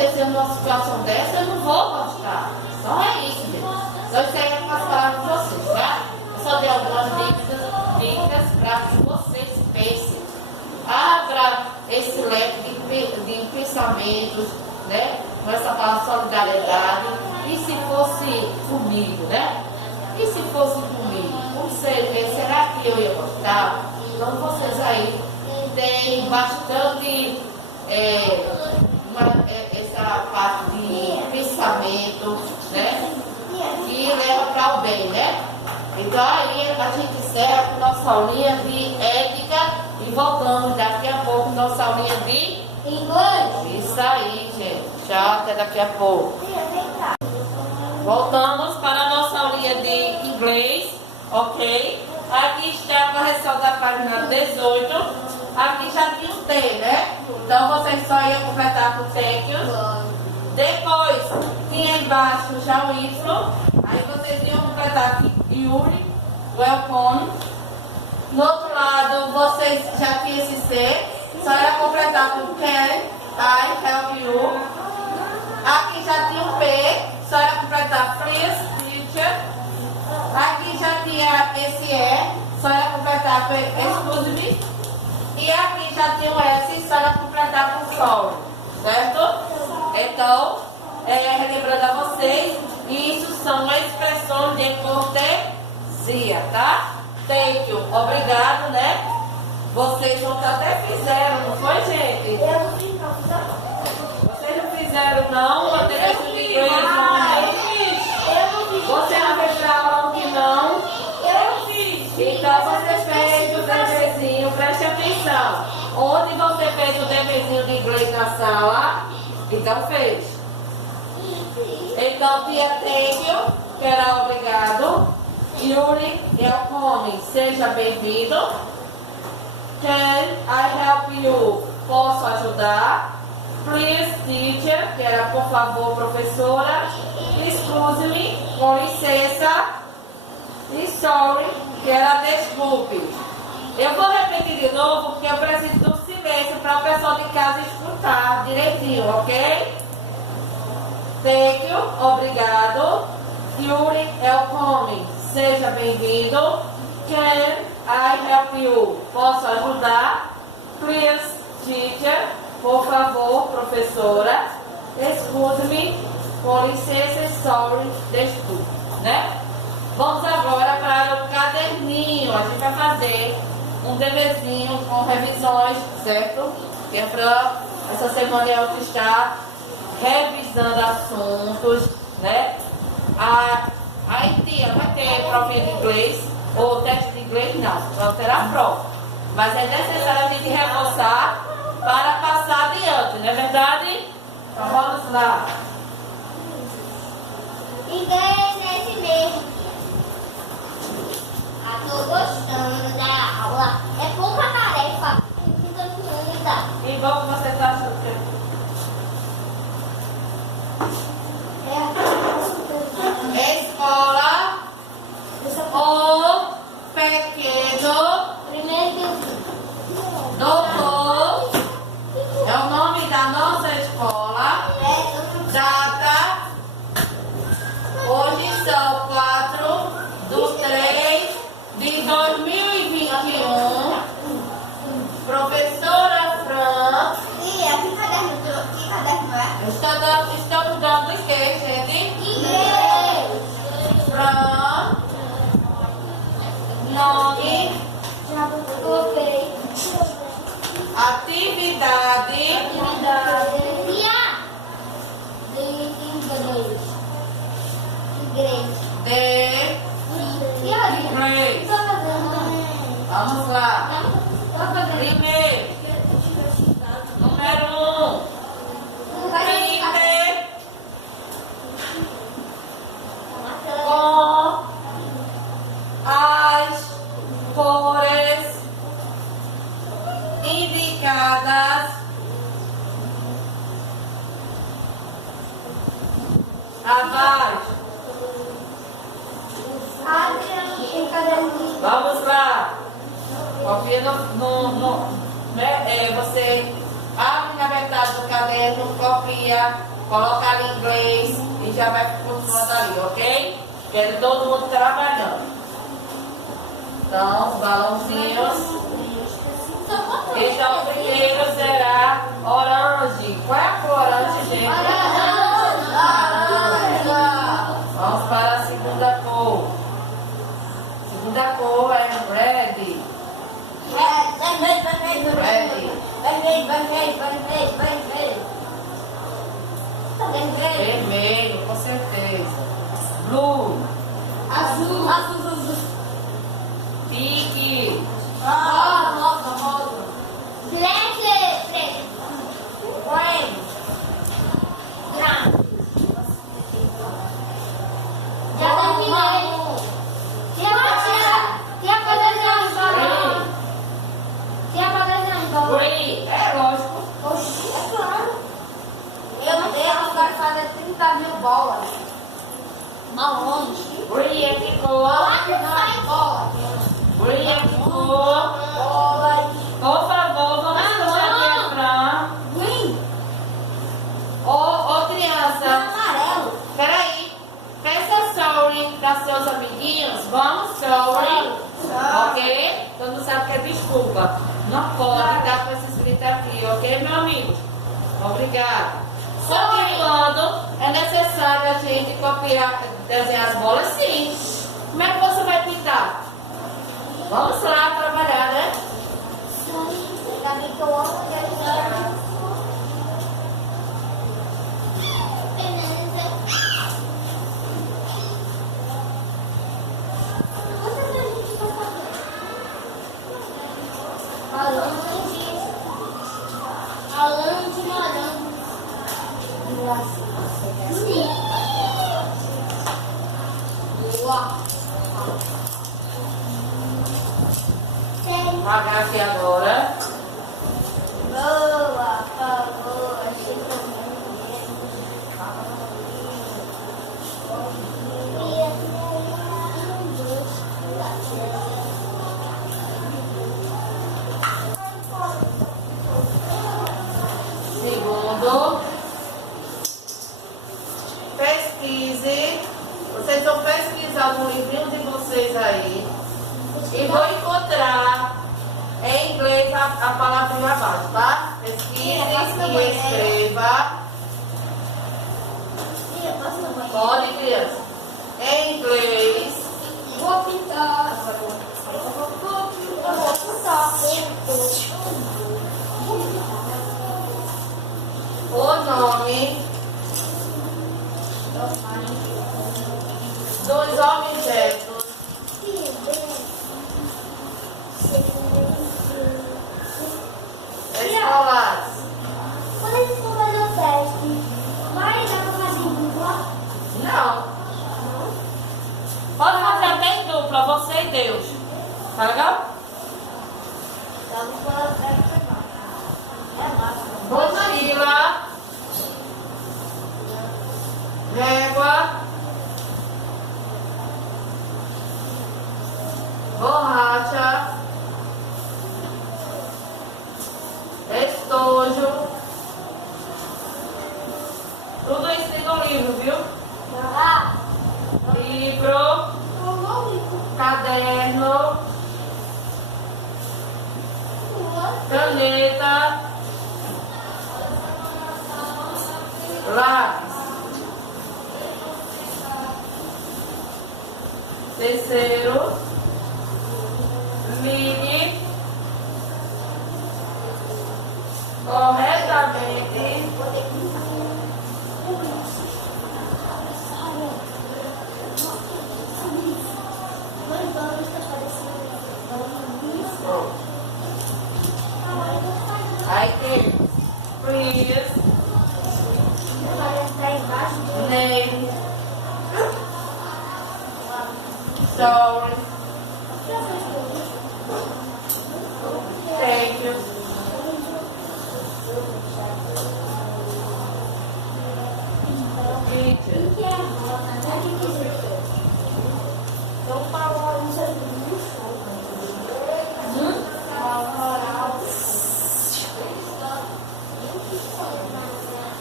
acontecer numa situação dessa, eu não vou gostar. Só é isso, gente. Então, isso aí é para falar com vocês, tá? Eu só dei algumas dicas para que vocês pensem. Abra esse leque de pensamentos, né? Com essa palavra solidariedade. E se fosse comigo, né? E se fosse comigo? Como será que eu ia gostar? Então, vocês aí têm bastante essa parte de pensamento, né? Que leva para o bem, né? Então aí a gente encerra com nossa aulinha de ética e voltamos daqui a pouco nossa aulinha de inglês. Isso aí, gente. Tchau, até daqui a pouco. Voltamos para a nossa aulinha de inglês, ok? Aqui está a correção da página 18. Aqui já tinha o T, né? Então vocês só iam completar com o thank you. Depois tinha embaixo já o Y. Aí vocês iam completar aqui Yuri, welcome. No outro lado vocês já tinham esse C. Só era completar com can I help you. Aqui já tinha o P. Só era completar please teacher. Aqui já tinha esse E. Só era completar com excuse me. E aqui já tinha o S. Só era completar com sorry. Certo? Então, relembrando a vocês, isso são expressões de cortesia, tá? Thank you, obrigado, né? Vocês até fizeram, não foi, gente? Eu não fiz, não. Vocês não fizeram, não? Até mesmo de inglês, não. Você não fez pra aula que não? Eu fiz. Então, você fez o deverzinho, preste atenção. Onde você fez o deverzinho de inglês na sala? Então fez. Então tinha thank you, que era obrigado. Yuri, welcome, seja bem-vindo. Can I help you? Posso ajudar? Please, teacher, que era por favor, professora. Excuse me, com licença. E sorry, que era desculpe. Eu vou repetir de novo porque eu preciso do silêncio para o pessoal de casa escutar direitinho, ok? Thank you, obrigado. Yuri, welcome, seja bem-vindo. Can I help you? Posso ajudar? Please, teacher, por favor, professora. Excuse me, com licença, sorry, desculpe, né? Vamos agora para o caderninho. A gente vai fazer um deverzinho com revisões, certo? Que é para essa semana eu estar revisando assuntos, né? Aí tia, vai ter provinha de inglês ou teste de inglês? Não terá prova. Mas é necessário a gente reforçar para passar adiante, não é verdade? Então vamos lá. Inglês é esse mesmo. Tô gostando da aula. É pouca tarefa. Fica muita. E bom que você está achando? Escola o pequeno doutor é o nome da nossa escola. Data hoje são 4/3/2021. Professora Fran. Que caderno é? Estamos dando o quê, gente? Inglês. Fran. Nome. Já coloquei. Atividade. De inglês. Vamos lá. Primeiro. Número 1. Fique com as cores indicadas abaixo. Vamos lá. Copia você abre na metade do caderno, copia copia, coloca ali em inglês e já vai continuando ali, ok? Quero todo mundo trabalhando. Então, os balãozinhos. Então, o primeiro será orange. Qual é a cor orange, gente? Vamos para a segunda cor. Segunda cor é red. Vermelho, com certeza. Blue. Azul. Pink. Black. Green. Já terminei. Tia pra desenhar os balões. Tia pra desenhar os balões. Green. É lógico. Oxi, é claro. Meu Deus, agora fazer 30 mil bolas. Balões. Green é que cor? Bolas. Green é que cor? Bolas. Por favor, vamos escutar aqui a Fran. Green. Ô, criança. Amarelo. Peraí. Peça sorry para seus amiguinhos. Vamos, sorry. Ok? Todo mundo sabe que é desculpa. Não pode dar com esse escrito aqui, ok, meu amigo? Obrigado. Continuando, é necessário a gente copiar, desenhar as bolas, sim. Como é que você vai pintar? Vamos lá trabalhar, né? Ainda bem que eu amo desenhar. Beleza. Quantas a gente vai fazer? Falando de morango. Sim. Boa. Pagar aqui agora. Boa, por favor. Segundo, pesquise. Vocês vão pesquisar no livrinho de vocês aí e vão encontrar em inglês a palavrinha abaixo, tá? Pesquise e escreva. Pode, criança. Em inglês. Vou pintar. Eu vou pintar. O nome dos objetos escolares. Quando a gente for fazer o teste, vai dar pra fazer em dupla? Não. Pode fazer até em dupla, você e Deus. Tá legal? Vamos para o teste. É massa. Mochila. Régua. Borracha. Estojo. Tudo isso tem no livro, viu? Ah, Livro. eu vou ir. Caderno. Caneta. Lápis. Terceiro, ligue corretamente I can please name sorry thank you teacher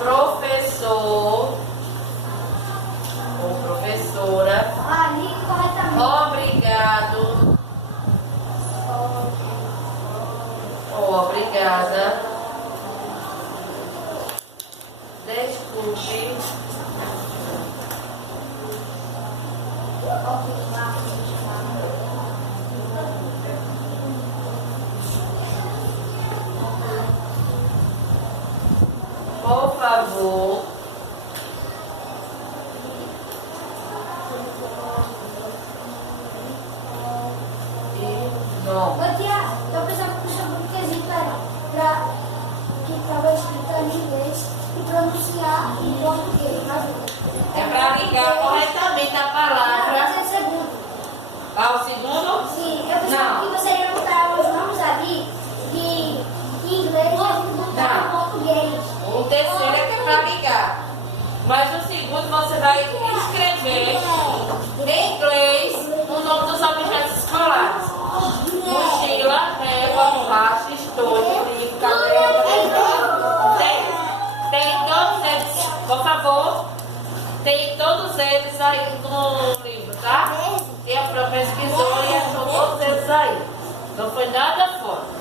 prof favor. E nome. Ô tia, eu pensava que puxar um quesito era que estava escrito em inglês e pronunciar em português. É para ligar corretamente a palavra Mas é segundo. ao segundo. Sim, eu pensava que você ia botar os nomes ali de inglês e botar em português. O terceiro é que é para ligar. Mas o segundo você vai escrever em inglês o nome dos objetos escolares. Mochila, régua, borracha, estojo, livro, caderno. Tem todos eles, por favor. Tem todos eles aí no livro, tá? E a pesquisou e achou todos eles aí. Não foi nada fora.